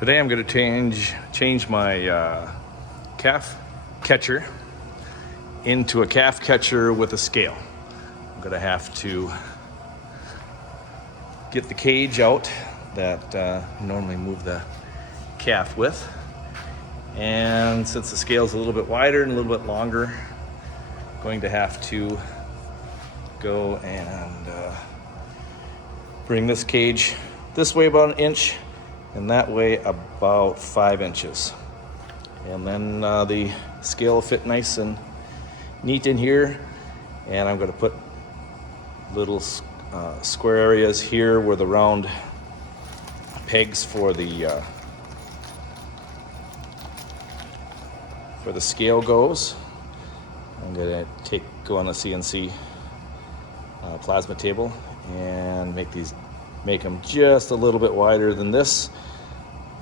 Today I'm going to change my calf catcher into a calf catcher with a scale. I'm going to have to get the cage out that I normally move the calf with. And since the scale is a little bit wider and a little bit longer, I'm going to have to go and bring this cage this way about 1 inch and that way about 5 inches. And then the scale will fit nice and neat in here. And I'm going to put little square areas here where the round pegs for the scale goes. I'm going to go on a CNC plasma table and make them just a little bit wider than this,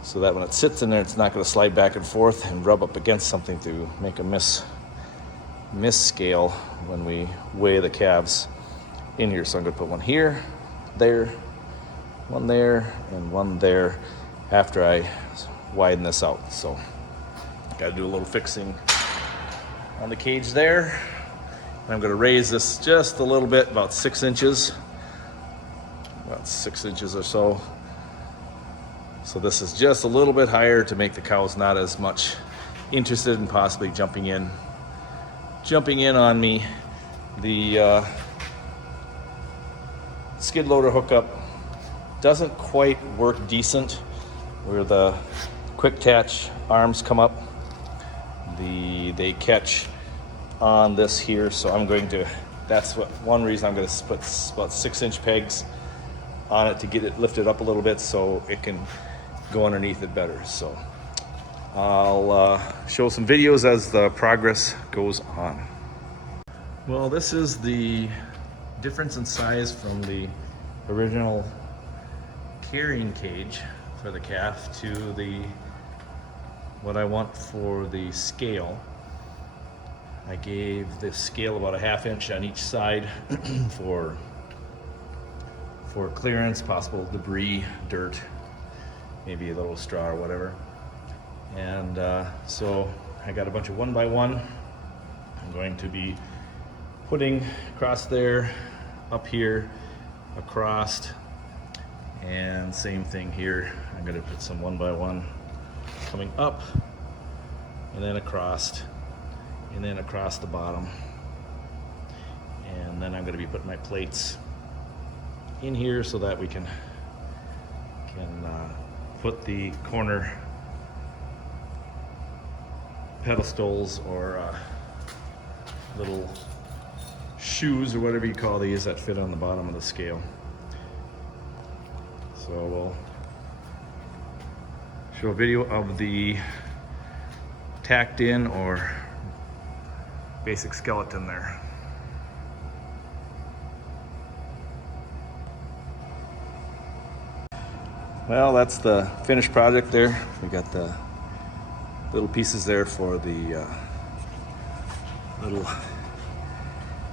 so that when it sits in there, it's not going to slide back and forth and rub up against something to make a miss scale when we weigh the calves in here. So I'm going to put one here, there, one there, and one there after I widen this out. So got to do a little fixing on the cage there. And I'm going to raise this just a little bit, about 6 inches. About 6 inches or so. So this is just a little bit higher to make the cows not as much interested in possibly jumping in on me. The skid loader hookup doesn't quite work decent where the quick attach arms come up. They catch on this here, so that's one reason I'm going to put about 6-inch pegs on it to get it lifted up a little bit so it can go underneath it better. So I'll show some videos as the progress goes on. Well, this is the difference in size from the original carrying cage for the calf to what I want for the scale. I gave the scale about a 1/2 inch on each side for clearance, possible debris, dirt, maybe a little straw or whatever. And so I got a bunch of 1x1. I'm going to be putting across there, up here, across, and same thing here. I'm going to put some 1x1 coming up and then across the bottom. And then I'm going to be putting my plates in here so that we can put the corner pedestals or little shoes or whatever you call these that fit on the bottom of the scale. So we'll show a video of the tacked in or basic skeleton there. Well, that's the finished project there. We got the little pieces there for the little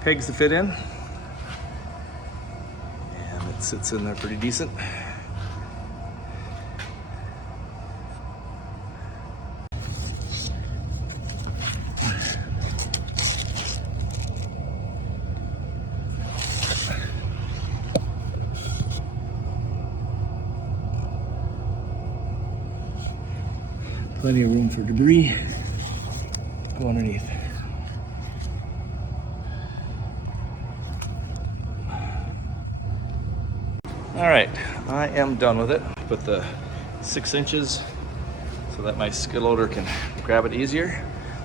pegs to fit in. And it sits in there pretty decent. Plenty of room for debris to go underneath. All right, I am done with it. Put the 6 inches so that my skid loader can grab it easier,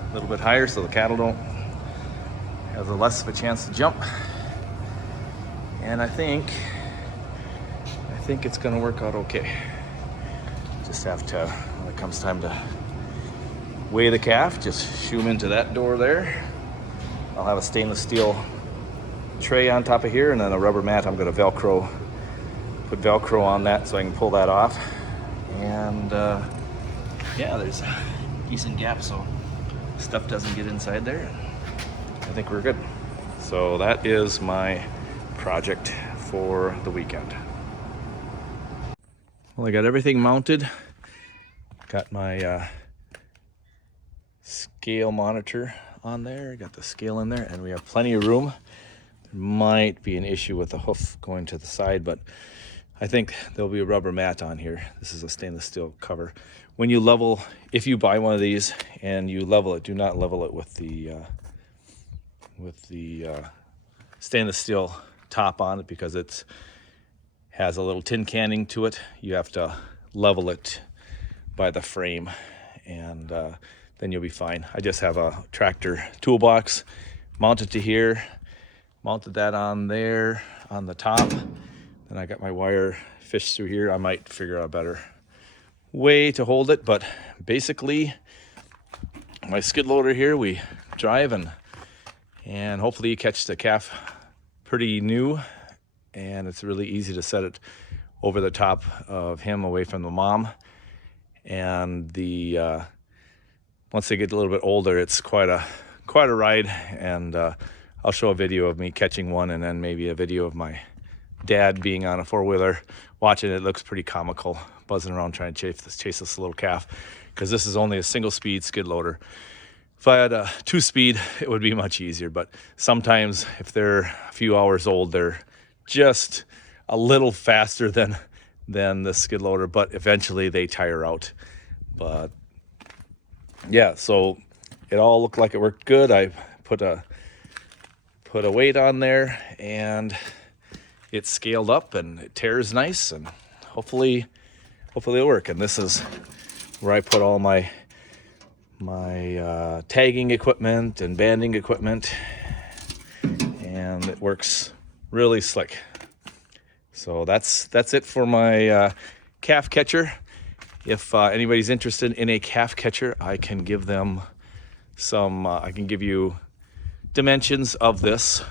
a little bit higher so the cattle have less of a chance to jump. And I think it's gonna work out okay. Just have to, when it comes time to weigh the calf, just shoo him into that door there. I'll have a stainless steel tray on top of here and then a rubber mat. I'm gonna put Velcro on that so I can pull that off. And yeah, there's a decent gap so stuff doesn't get inside there. I think we're good. So that is my project for the weekend. Well, I got everything mounted Got my scale monitor on there. Got the scale in there, and we have plenty of room. There might be an issue with the hoof going to the side, but I think there'll be a rubber mat on here. This is a stainless steel cover. When you level, if you buy one of these and you level it, do not level it with the stainless steel top on it, because it has a little tin canning to it. You have to level it by the frame, and then you'll be fine. I just have a tractor toolbox mounted to here, mounted that on there on the top. Then I got my wire fished through here. I might figure out a better way to hold it, but basically my skid loader here, we drive and hopefully you catch the calf pretty new, and it's really easy to set it over the top of him away from the mom. And the once they get a little bit older, it's quite a ride, and I'll show a video of me catching one, and then maybe a video of my dad being on a four-wheeler watching it. It looks pretty comical, buzzing around trying to chase this little calf, because this is only a single-speed skid loader. If I had a two-speed, it would be much easier, but sometimes if they're a few hours old, they're just a little faster than the skid loader, but eventually they tire out. But yeah, so it all looked like it worked good. I put a weight on there, and it's scaled up, and it tears nice, and hopefully it'll work. And this is where I put all my tagging equipment and banding equipment, and it works really slick. So that's it for my calf catcher. If anybody's interested in a calf catcher, I can give them some, I can give you dimensions of this.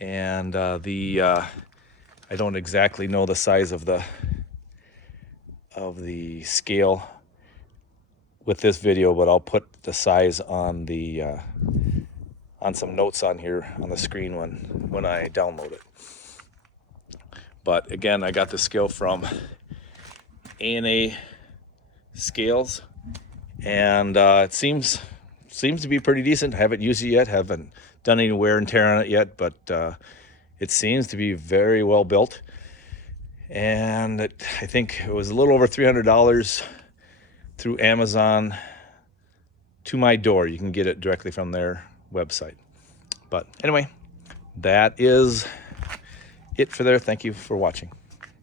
And I don't exactly know the size of the scale with this video, but I'll put the size on on some notes on here on the screen when I download it. But again, I got the scale from A&A Scales, and it seems to be pretty decent. I haven't used it yet, haven't done any wear and tear on it yet, but it seems to be very well built. And I think it was a little over $300 through Amazon to my door. You can get it directly from their website. But anyway, that is it for there. Thank you for watching.